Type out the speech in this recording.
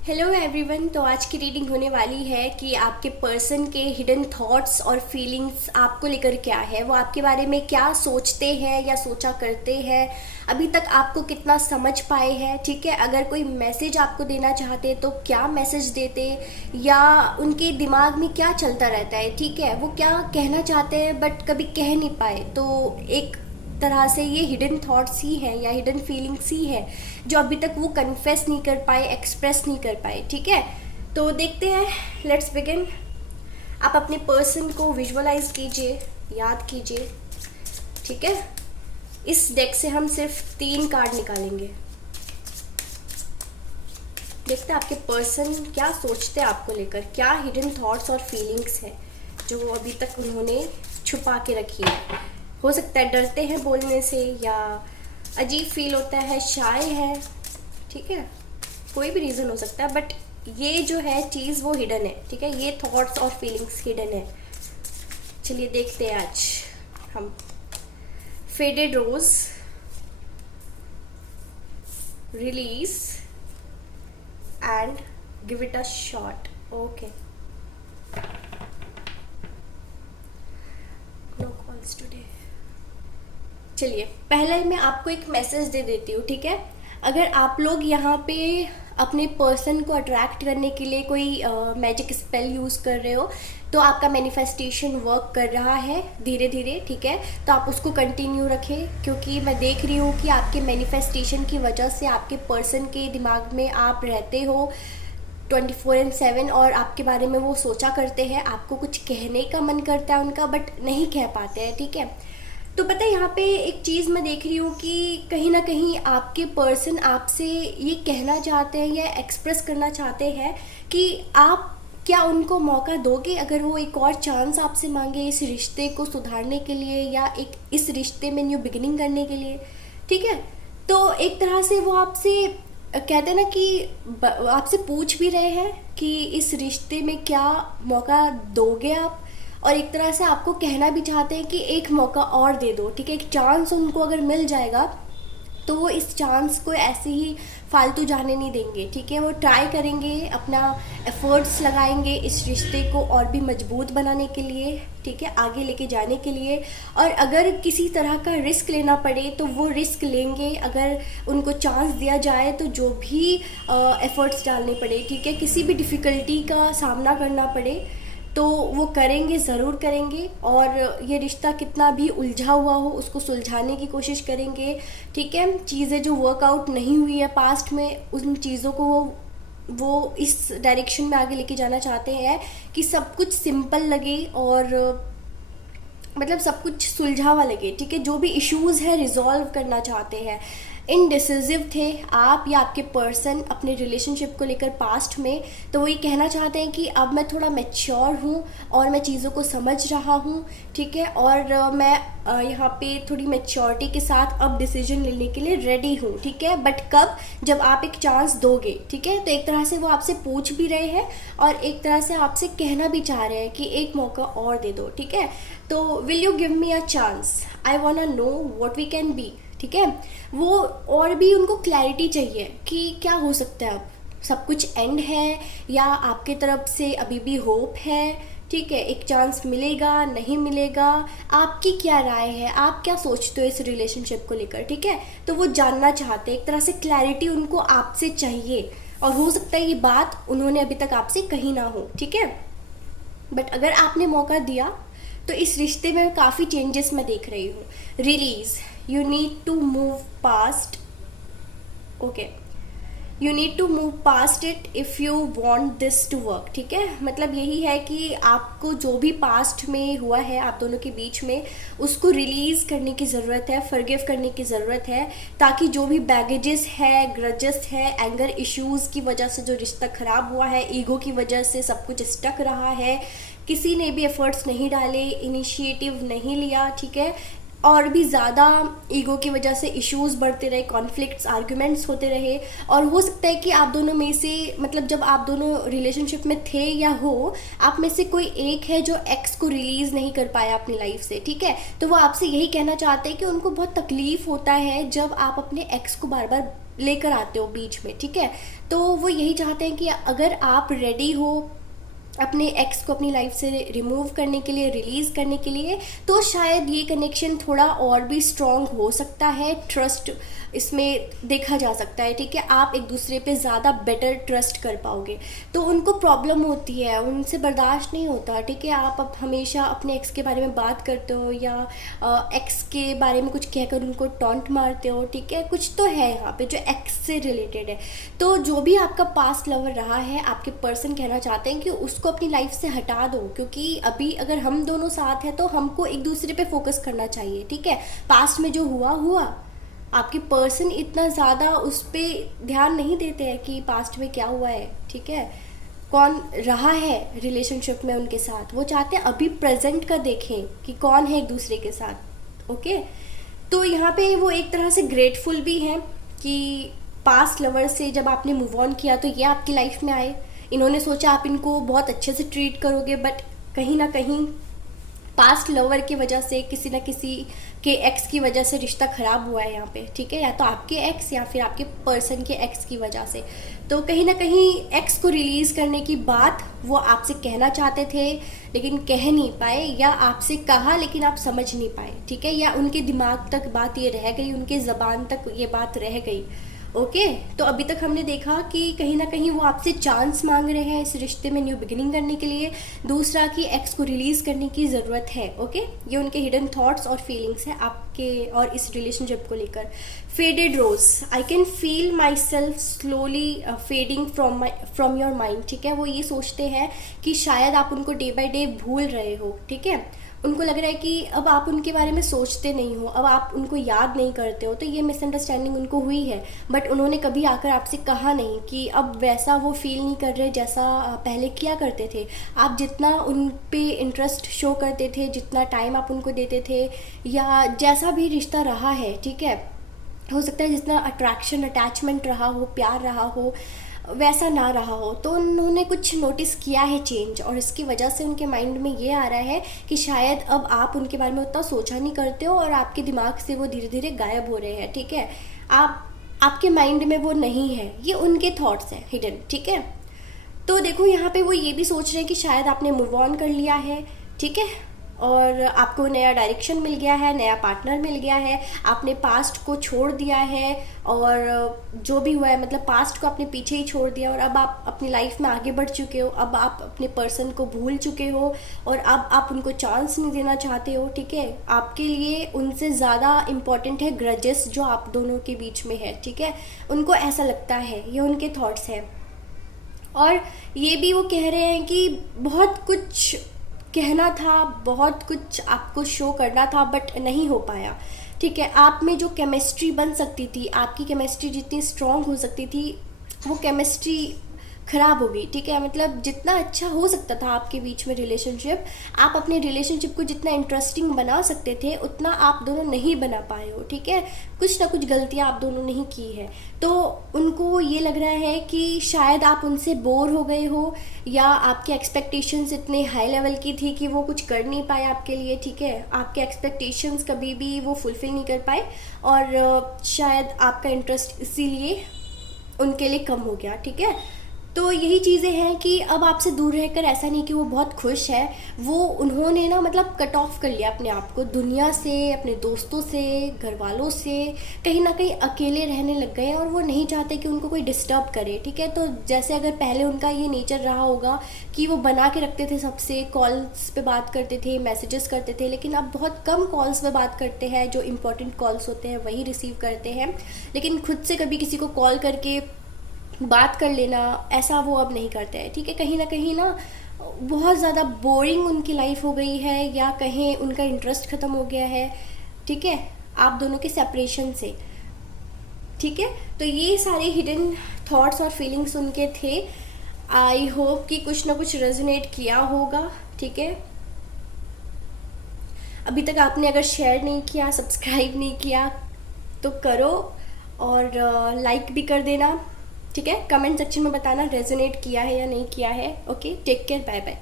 Hello everyone. तो आज की रीडिंग होने वाली है कि आपके पर्सन के हिडन थॉट्स और फीलिंग्स आपको लेकर क्या है, वो आपके बारे में क्या सोचते हैं या सोचा करते हैं, अभी तक आपको कितना समझ पाए हैं। ठीक है, अगर कोई मैसेज आपको देना चाहते तो क्या मैसेज देते, या उनके दिमाग में क्या चलता रहता है। ठीक है, वो क्या कहना चाहते हैं बट कभी कह नहीं पाए। तो एक तरह से ये हिडन थॉट्स ही है या हिडन फीलिंग्स ही है जो अभी तक वो कन्फेस नहीं कर पाए, एक्सप्रेस नहीं कर पाए। ठीक है, तो देखते हैं, लेट्स बिगिन। आप अपने पर्सन को विजुअलाइज कीजिए, याद कीजिए। ठीक है, इस डेक से हम सिर्फ 3 कार्ड निकालेंगे। देखते हैं आपके पर्सन क्या सोचते हैं आपको लेकर, क्या हिडन थॉट्स और फीलिंग्स है जो अभी तक उन्होंने छुपा के रखी है। हो सकता है डरते हैं बोलने से, या अजीब फील होता है, शाय है। ठीक है, कोई भी रीज़न हो सकता है, बट ये जो है चीज़ वो हिडन है। ठीक है, ये थॉट्स और फीलिंग्स हिडन है। चलिए देखते हैं आज हम। Faded rose, release and give it a shot. Okay, no calls today. चलिए पहले मैं आपको एक मैसेज दे देती हूँ। ठीक है, अगर आप लोग यहाँ पे अपने पर्सन को अट्रैक्ट करने के लिए कोई मैजिक स्पेल यूज़ कर रहे हो तो आपका मैनिफेस्टेशन वर्क कर रहा है धीरे धीरे। ठीक है, तो आप उसको कंटिन्यू रखें, क्योंकि मैं देख रही हूँ कि आपके मैनिफेस्टेशन की वजह से आपके पर्सन के दिमाग में आप रहते हो 24/7 और आपके बारे में वो सोचा करते हैं। आपको कुछ कहने का मन करता है उनका, बट नहीं कह पाते हैं। ठीक है, तो पता है यहाँ पे एक चीज़ मैं देख रही हूँ कि कहीं ना कहीं आपके पर्सन आपसे ये कहना चाहते हैं या एक्सप्रेस करना चाहते हैं कि आप क्या उनको मौका दोगे, अगर वो एक और चांस आपसे मांगे इस रिश्ते को सुधारने के लिए या एक इस रिश्ते में न्यू बिगिनिंग करने के लिए। ठीक है, तो एक तरह से वो आपसे कहते हैं ना कि आपसे पूछ भी रहे हैं कि इस रिश्ते में क्या मौका दोगे आप, और एक तरह से आपको कहना भी चाहते हैं कि एक मौका और दे दो। ठीक है, एक चांस उनको अगर मिल जाएगा तो वो इस चांस को ऐसे ही फालतू जाने नहीं देंगे। ठीक है, वो ट्राई करेंगे, अपना एफर्ट्स लगाएंगे इस रिश्ते को और भी मजबूत बनाने के लिए। ठीक है, आगे लेके जाने के लिए, और अगर किसी तरह का रिस्क लेना पड़े तो वो रिस्क लेंगे। अगर उनको चांस दिया जाए तो जो भी एफर्ट्स डालने पड़े, ठीक है, किसी भी डिफ़िकल्टी का सामना करना पड़े तो वो करेंगे, ज़रूर करेंगे। और ये रिश्ता कितना भी उलझा हुआ हो उसको सुलझाने की कोशिश करेंगे। ठीक है, चीज़ें जो वर्कआउट नहीं हुई है पास्ट में, उन चीज़ों को वो इस डायरेक्शन में आगे लेके जाना चाहते हैं कि सब कुछ सिंपल लगे और मतलब सब कुछ सुलझा हुआ लगे। ठीक है, जो भी इश्यूज़ है रिजॉल्व करना चाहते हैं। इनडिसिसिव थे आप या आपके पर्सन अपने रिलेशनशिप को लेकर पास्ट में, तो वो ये कहना चाहते हैं कि अब मैं थोड़ा मैच्योर हूँ और मैं चीज़ों को समझ रहा हूँ। ठीक है, और मैं यहाँ पे थोड़ी मैच्योरिटी के साथ अब डिसीजन लेने के लिए रेडी हूँ। ठीक है, बट कब, जब आप एक चांस दोगे। ठीक है, तो एक तरह से वो आपसे पूछ भी रहे हैं और एक तरह से आपसे कहना भी चाह रहे हैं कि एक मौका और दे दो। ठीक है, तो will you give me a chance, I want to know what we can be. ठीक है, वो और भी उनको क्लैरिटी चाहिए कि क्या हो सकता है, अब सब कुछ एंड है या आपके तरफ से अभी भी होप है। ठीक है, एक चांस मिलेगा, नहीं मिलेगा, आपकी क्या राय है, आप क्या सोचते हो इस रिलेशनशिप को लेकर। ठीक है, तो वो जानना चाहते हैं, एक तरह से क्लैरिटी उनको आपसे चाहिए, और हो सकता है ये बात उन्होंने अभी तक आपसे कही ना हो। ठीक है, बट अगर आपने मौका दिया तो इस रिश्ते में काफ़ी चेंजेस मैं देख रही हूँ। Release, you need to move past, okay, you need to move past it if you want this to work। ठीक है, मतलब यही है कि आपको जो भी पास्ट में हुआ है आप दोनों के बीच में उसको रिलीज़ करने की ज़रूरत है, फॉरगिव करने की ज़रूरत है, ताकि जो भी बैगेजेस है, ग्रजेस है, एंगर इश्यूज़ की वजह से जो रिश्ता ख़राब हुआ है, ईगो की वजह से सब कुछ स्टक रहा है, किसी ने भी एफर्ट्स नहीं डाले, इनिशिएटिव नहीं लिया। ठीक है, और भी ज़्यादा ईगो की वजह से इश्यूज़ बढ़ते रहे, कॉन्फ्लिक्ट्स, आर्ग्यूमेंट्स होते रहे, और हो सकता है कि आप दोनों में से, मतलब जब आप दोनों रिलेशनशिप में थे या हो, आप में से कोई एक है जो एक्स को रिलीज़ नहीं कर पाया अपनी लाइफ से। ठीक है, तो वो आपसे यही कहना चाहते हैं कि उनको बहुत तकलीफ़ होता है जब आप अपने एक्स को बार बार लेकर आते हो बीच में, ठीक है। तो वो यही चाहते हैं कि अगर आप रेडी हो अपने एक्स को अपनी लाइफ से रिमूव करने के लिए, रिलीज़ करने के लिए, तो शायद ये कनेक्शन थोड़ा और भी स्ट्रॉन्ग हो सकता है, ट्रस्ट इसमें देखा जा सकता है, ठीक है। आप एक दूसरे पे ज़्यादा बेटर ट्रस्ट कर पाओगे। तो उनको प्रॉब्लम होती है, उनसे बर्दाश्त नहीं होता, ठीक है। आप अब हमेशा अपने एक्स के बारे में बात करते हो या एक्स के बारे में कुछ कहकर उनको टॉन्ट मारते हो, ठीक है। कुछ तो है यहाँ पे जो एक्स से रिलेटेड है। तो जो भी आपका पास्ट लवर रहा है, आपके पर्सन कहना चाहते हैं कि उसको अपनी लाइफ से हटा दो, क्योंकि अभी अगर हम दोनों साथ हैं तो हमको एक दूसरे पे फोकस करना चाहिए, ठीक है। पास्ट में जो हुआ हुआ, आपके पर्सन इतना ज़्यादा उस पर ध्यान नहीं देते हैं कि पास्ट में क्या हुआ है, ठीक है, कौन रहा है रिलेशनशिप में उनके साथ। वो चाहते हैं अभी प्रेजेंट का देखें कि कौन है एक दूसरे के साथ, ओके। तो यहाँ पे वो एक तरह से ग्रेटफुल भी हैं कि पास्ट लवर से जब आपने मूव ऑन किया तो ये आपकी लाइफ में आए। इन्होंने सोचा आप इनको बहुत अच्छे से ट्रीट करोगे, बट कहीं ना कहीं पास्ट लवर की वजह से, किसी ना किसी के एक्स की वजह से रिश्ता ख़राब हुआ है यहाँ पे, ठीक है। या तो आपके एक्स या फिर आपके पर्सन के एक्स की वजह से। तो कहीं ना कहीं एक्स को रिलीज़ करने की बात वो आपसे कहना चाहते थे लेकिन कह नहीं पाए, या आपसे कहा लेकिन आप समझ नहीं पाए, ठीक है। या उनके दिमाग तक बात ये रह गई, उनके ज़बान तक ये बात रह गई, ओके। तो अभी तक हमने देखा कि कहीं ना कहीं वो आपसे चांस मांग रहे हैं इस रिश्ते में न्यू बिगिनिंग करने के लिए। दूसरा कि एक्स को रिलीज़ करने की ज़रूरत है, ओके। ये उनके हिडन थॉट्स और फीलिंग्स हैं आपके और इस रिलेशनशिप को लेकर। Faded rose, I can feel myself slowly fading from your mind, ठीक है। वो ये सोचते हैं कि शायद आप उनको डे बाई डे भूल रहे हो, ठीक है। उनको लग रहा है कि अब आप उनके बारे में सोचते नहीं हो, अब आप उनको याद नहीं करते हो। तो ये मिसअंडरस्टैंडिंग उनको हुई है, बट उन्होंने कभी आकर आपसे कहा नहीं कि अब वैसा वो फील नहीं कर रहे जैसा पहले किया करते थे। आप जितना उन पे इंटरेस्ट शो करते थे, जितना टाइम आप उनको देते थे, या जैसा भी रिश्ता रहा है, ठीक है, हो सकता है जितना अट्रैक्शन, अटैचमेंट रहा हो, प्यार रहा हो, वैसा ना रहा हो। तो उन्होंने कुछ नोटिस किया है चेंज, और इसकी वजह से उनके माइंड में ये आ रहा है कि शायद अब आप उनके बारे में उतना सोचा नहीं करते हो और आपके दिमाग से वो धीरे धीरे गायब हो रहे हैं, ठीक है। आपके माइंड में वो नहीं है, ये उनके थॉट्स हैं हिडन, ठीक है। तो देखो यहाँ पे वो ये भी सोच रहे हैं कि शायद आपने मूव ऑन कर लिया है, ठीक है, और आपको नया डायरेक्शन मिल गया है, नया पार्टनर मिल गया है, आपने पास्ट को छोड़ दिया है, और जो भी हुआ है मतलब पास्ट को आपने पीछे ही छोड़ दिया, और अब आप अपनी लाइफ में आगे बढ़ चुके हो। अब आप अपने पर्सन को भूल चुके हो और अब आप उनको चांस नहीं देना चाहते हो, ठीक है। आपके लिए उनसे ज़्यादा इम्पॉर्टेंट है ग्रजेस जो आप दोनों के बीच में है, ठीक है। उनको ऐसा लगता है, ये उनके थॉट्स हैं। और ये भी वो कह रहे हैं कि बहुत कुछ कहना था, बहुत कुछ आपको शो करना था, बट नहीं हो पाया, ठीक है। आप में जो केमिस्ट्री बन सकती थी, आपकी केमिस्ट्री जितनी स्ट्रॉन्ग हो सकती थी, वो केमिस्ट्री ख़राब हो गई, ठीक है। मतलब जितना अच्छा हो सकता था आपके बीच में रिलेशनशिप, आप अपने रिलेशनशिप को जितना इंटरेस्टिंग बना सकते थे उतना आप दोनों नहीं बना पाए हो, ठीक है। कुछ ना कुछ गलतियां आप दोनों ने ही की है। तो उनको ये लग रहा है कि शायद आप उनसे बोर हो गए हो, या आपके एक्सपेक्टेशंस इतने हाई लेवल की थी कि वो कुछ कर नहीं पाए आपके लिए, ठीक है। आपके एक्सपेक्टेशंस कभी भी वो फुलफ़िल नहीं कर पाए, और शायद आपका इंटरेस्ट इसीलिए उनके लिए कम हो गया, ठीक है। तो यही चीज़ें हैं कि अब आपसे दूर रहकर ऐसा नहीं कि वो बहुत खुश है, वो उन्होंने ना मतलब कट ऑफ कर लिया अपने आप को दुनिया से, अपने दोस्तों से, घर वालों से, कहीं ना कहीं अकेले रहने लग गए हैं, और वो नहीं चाहते कि उनको कोई डिस्टर्ब करे, ठीक है। तो जैसे अगर पहले उनका ये नेचर रहा होगा कि वो बना के रखते थे सबसे, कॉल्स पे बात करते थे, मैसेजेस करते थे, लेकिन अब बहुत कम कॉल्स पे बात करते हैं। जो इंपॉर्टेंट कॉल्स होते हैं वही रिसीव करते हैं, लेकिन खुद से कभी किसी को कॉल करके बात कर लेना, ऐसा वो अब नहीं करते हैं, ठीक है। कहीं ना बहुत ज़्यादा बोरिंग उनकी लाइफ हो गई है, या कहीं उनका इंटरेस्ट ख़त्म हो गया है, ठीक है, आप दोनों के सेपरेशन से, ठीक है। तो ये सारे हिडन थॉट्स और फीलिंग्स उनके थे। आई होप कि कुछ ना कुछ रेजोनेट किया होगा, ठीक है। अभी तक आपने अगर शेयर नहीं किया, सब्सक्राइब नहीं किया तो करो, और लाइक भी कर देना, ठीक है। कमेंट सेक्शन में बताना रेजोनेट किया है या नहीं किया है। Okay, take care, bye bye.